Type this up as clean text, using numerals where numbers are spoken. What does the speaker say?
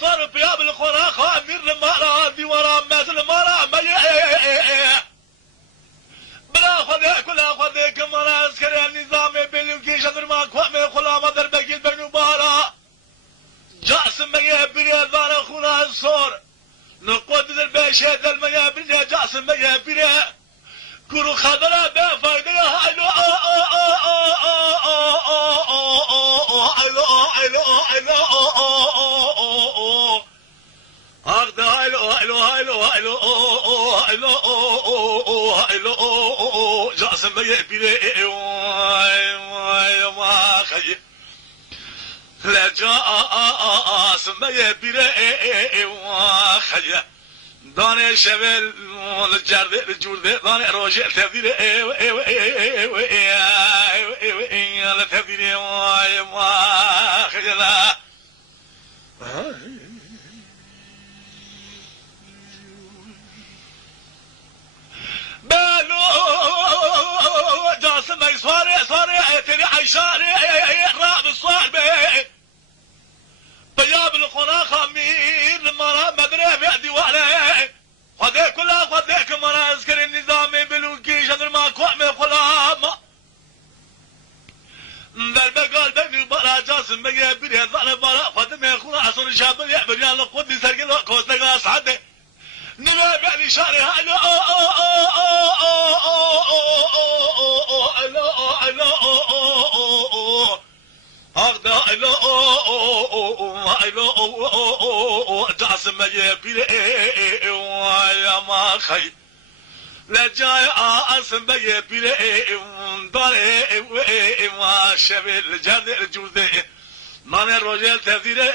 صار بياب القرى خامر المرا ديورا مثل مرا بلا خذ كل خذ كما عسكري النظام بالكيش درما قوم خلا ما دربك البنو بارا جاسم ميا بري دار خونا الصور نقود الباشا الميا بري جاسم ميا بري كرو خضرا بفايده هايلو جاسم بيه بيه ما خي لا جاسم بيه بيه ما خي دانه شبل الجرد الجورد دانه روجه تبديل لا تبديل ما خي لا بالو جاسم صاري تري عيشاري راب الصار بياب القرى خمير مرا مدري بيدي وعلي خذي كلها خذيك مرا اذكر النظام بلوكي شدر ما قوم قلام درب قلبي برا جاسم بيا بري ظل برا خدمه خنا عصر شاب يا بريان القدس سرقل كوزدغا صعد نما يعني شاري هلو جاسم يبيل يا ما خي لا جاي اسم يبيل دار ما شبل جد الجود من الرجال تفسير